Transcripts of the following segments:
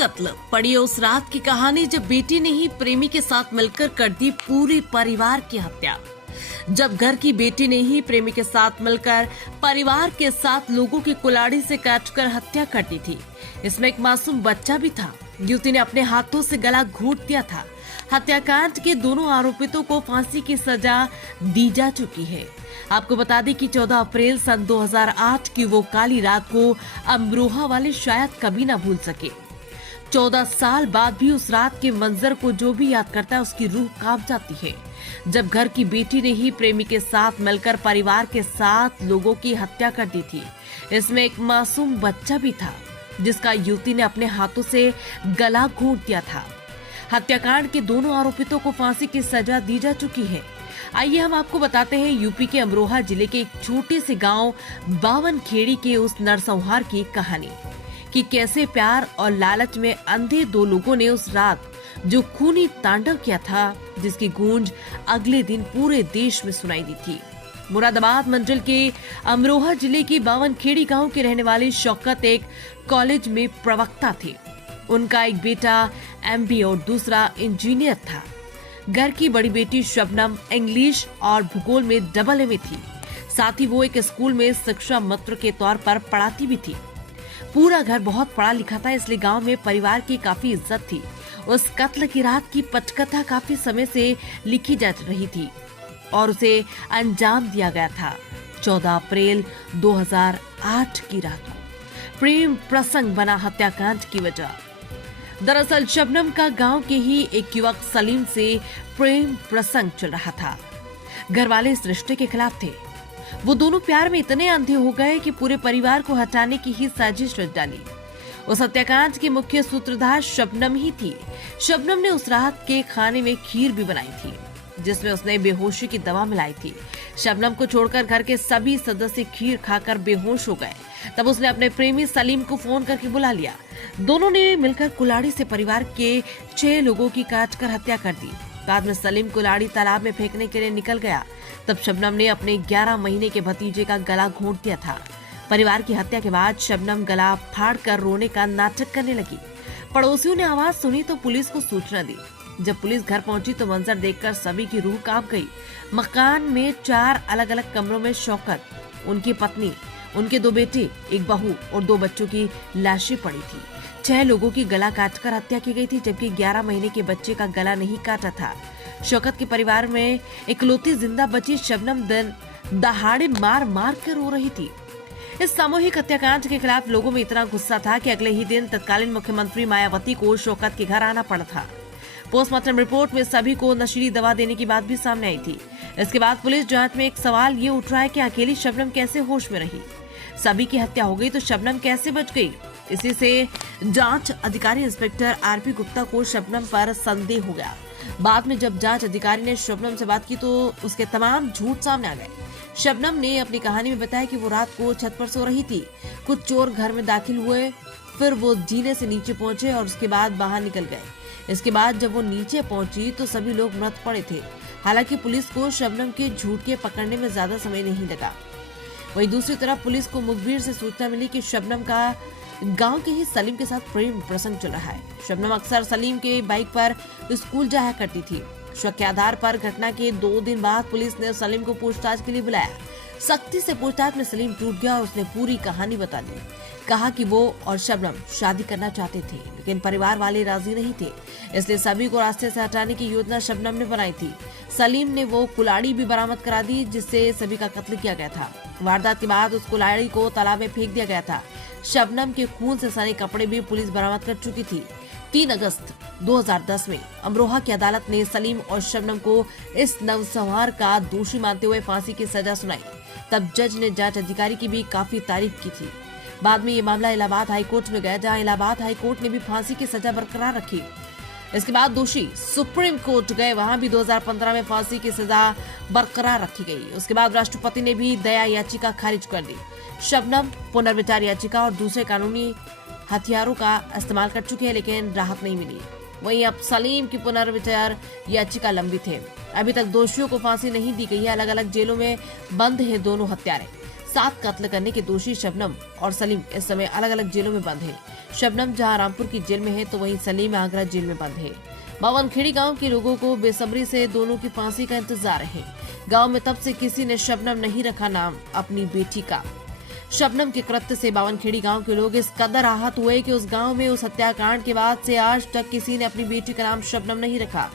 कत्ल। पढ़िए उस रात की कहानी जब बेटी ने ही प्रेमी के साथ मिलकर कर दी पूरी परिवार की हत्या। जब घर की बेटी ने ही प्रेमी के साथ मिलकर परिवार के साथ लोगों की कुल्हाड़ी से काटकर हत्या कर दी थी। इसमें एक मासूम बच्चा भी था। युवती ने अपने हाथों से गला घोंट दिया था। हत्याकांड के दोनों आरोपितों को फांसी की सजा दी जा चुकी है। आपको बता दें कि 14 अप्रैल सन 2008 की वो काली रात को अमरोहा वाले शायद कभी ना भूल सके। 14 साल बाद भी उस रात के मंजर को जो भी याद करता है उसकी रूह कांप जाती है। जब घर की बेटी ने ही प्रेमी के साथ मिलकर परिवार के साथ लोगों की हत्या कर दी थी। इसमें एक मासूम बच्चा भी था जिसका युवती ने अपने हाथों से गला घोंट दिया था। हत्याकांड के दोनों आरोपितों को फांसी की सजा दी जा चुकी है। आइए हम आपको बताते हैं यूपी के अमरोहा जिले के एक छोटे से गांव बावनखेड़ी के उस नरसंहार की कहानी कि कैसे प्यार और लालच में अंधे दो लोगों ने उस रात जो खूनी तांडव किया था, जिसकी गूंज अगले दिन पूरे देश में सुनाई दी थी। मुरादाबाद मंडल के अमरोहा जिले के बावनखेड़ी गांव के रहने वाले शौकत एक कॉलेज में प्रवक्ता थे। उनका एक बेटा एमबीए और दूसरा इंजीनियर था। घर की बड़ी बेटी शबनम इंग्लिश और भूगोल में डबल एमए थी। साथ ही वो एक स्कूल में शिक्षा मित्र के तौर पर पढ़ाती भी थी। पूरा घर बहुत पढ़ा लिखा था, इसलिए गांव में परिवार की काफी इज्जत थी। उस कत्ल की रात की पटकथा काफी समय से लिखी जा रही थी और उसे अंजाम दिया गया था 14 अप्रैल 2008 की रात को। प्रेम प्रसंग बना हत्याकांड की वजह। दरअसल शबनम का गांव के ही एक युवक सलीम से प्रेम प्रसंग चल रहा था। घर वाले इस रिश्ते के खिलाफ थे। वो दोनों प्यार में इतने अंधे हो गए कि पूरे परिवार को हटाने की ही साजिश रच डाली। उस हत्याकांड की मुख्य सूत्रधार शबनम ही थी। शबनम ने उस रात के खाने में खीर भी बनाई थी जिसमें उसने बेहोशी की दवा मिलाई थी। शबनम को छोड़कर घर के सभी सदस्य खीर खाकर बेहोश हो गए। तब उसने अपने प्रेमी सलीम को फोन करके बुला लिया। दोनों ने मिलकर कुल्हाड़ी से परिवार के 6 लोगों की काटकर हत्या कर दी। बाद में सलीम कुल्हाड़ी तालाब में फेंकने के लिए निकल गया। तब शबनम ने अपने 11 महीने के भतीजे का गला घोंट दिया था। परिवार की हत्या के बाद शबनम गला फाड़कर रोने का नाटक करने लगी। पड़ोसियों ने आवाज सुनी तो पुलिस को सूचना दी। जब पुलिस घर पहुंची तो मंजर देखकर सभी की रूह कांप गई। मकान में 4 अलग अलग कमरों में शौकत, उनकी पत्नी, उनके 2 बेटे, एक बहू और 2 बच्चों की लाशें पड़ी थी। 6 लोगों की गला काटकर हत्या की गई थी, जबकि 11 महीने के बच्चे का गला नहीं काटा था। शौकत के परिवार में इकलौती जिंदा बची शबनम दिन दहाड़े मार मार कर रो रही थी। इस सामूहिक हत्याकांड के खिलाफ लोगों में इतना गुस्सा था कि अगले ही दिन तत्कालीन मुख्यमंत्री मायावती को शौकत के घर आना पड़ा था। पोस्टमार्टम रिपोर्ट में सभी को नशीली दवा देने की बात भी सामने आई थी। इसके बाद पुलिस जांच में एक सवाल ये उठ रहा है कि अकेली शबनम कैसे होश में रही। सभी की हत्या हो गई तो शबनम कैसे बच गई। इसी से जांच अधिकारी इंस्पेक्टर आरपी गुप्ता को शबनम पर संदेह हो गया। बाद में जब जांच अधिकारी ने शबनम से बात की तो उसके तमाम झूठ सामने आ गए। शबनम ने अपनी कहानी में बताया कि वो रात को छत पर सो रही थी। कुछ चोर घर में दाखिल हुए, फिर वो जीने से नीचे पहुंचे और उसके बाद बाहर निकल गए। इसके बाद जब वो नीचे पहुंची तो सभी लोग मृत पड़े थे। हालांकि पुलिस को शबनम के झूठ के पकड़ने में ज्यादा समय नहीं लगा। वहीं दूसरी तरफ पुलिस को मुखबिर से सूचना मिली कि शबनम का गांव के ही सलीम के साथ प्रेम प्रसंग चल रहा है। शबनम अक्सर सलीम के बाइक पर स्कूल जाया करती थी। शक के आधार पर घटना के 2 दिन बाद पुलिस ने सलीम को पूछताछ के लिए बुलाया। सख्ती से पूछताछ में सलीम टूट गया और उसने पूरी कहानी बता दी। कहा कि वो और शबनम शादी करना चाहते थे, लेकिन परिवार वाले राजी नहीं थे, इसलिए सभी को रास्ते से हटाने की योजना शबनम ने बनाई थी। सलीम ने वो कुल्हाड़ी भी बरामद करा दी जिससे सभी का कत्ल किया गया था। वारदात के बाद उस कुल्हाड़ी को तालाब में फेंक दिया गया था। शबनम के खून से सने कपड़े भी पुलिस बरामद कर चुकी थी। 3 अगस्त 2010 में अमरोहा की अदालत ने सलीम और शबनम को इस नरसंहार का दोषी मानते हुए फांसी की सजा सुनाई। तब जज ने जांच अधिकारी की भी काफी तारीफ की थी। बाद में ये मामला इलाहाबाद हाईकोर्ट में गया, जहां इलाहाबाद हाईकोर्ट ने भी फांसी की सजा बरकरार रखी। इसके बाद दोषी सुप्रीम कोर्ट गए, वहां भी 2015 में फांसी की सजा बरकरार रखी गई। उसके बाद राष्ट्रपति ने भी दया याचिका खारिज कर दी। शबनम पुनर्विचार याचिका और दूसरे कानूनी हथियारों का इस्तेमाल कर चुके हैं, लेकिन राहत नहीं मिली। वहीं अब सलीम की पुनर्विचार याचिका लंबित है। अभी तक दोषियों को फांसी नहीं दी गई है। अलग अलग जेलों में बंद है दोनों हत्यारे। साथ कत्ल करने के दोषी शबनम और सलीम इस समय अलग अलग जेलों में बंद है। शबनम जहां रामपुर की जेल में है तो वहीं सलीम आगरा जेल में बंद है। बावनखेड़ी गांव के लोगों को बेसब्री से दोनों की फांसी का इंतजार है। गांव में तब से किसी ने शबनम नहीं रखा नाम अपनी बेटी का। शबनम के कृत्य से बावनखेड़ी गांव के लोग इस कदर आहत हुए कि उस गांव में उस हत्याकांड के बाद से आज तक किसी ने अपनी बेटी का नाम शबनम नहीं रखा।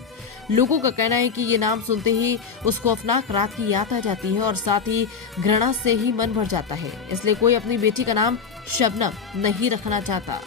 लोगों का कहना है कि ये नाम सुनते ही उसको अफनाक रात की याद आ जाती है और साथ ही घृणा से ही मन भर जाता है, इसलिए कोई अपनी बेटी का नाम शबनम नहीं रखना चाहता।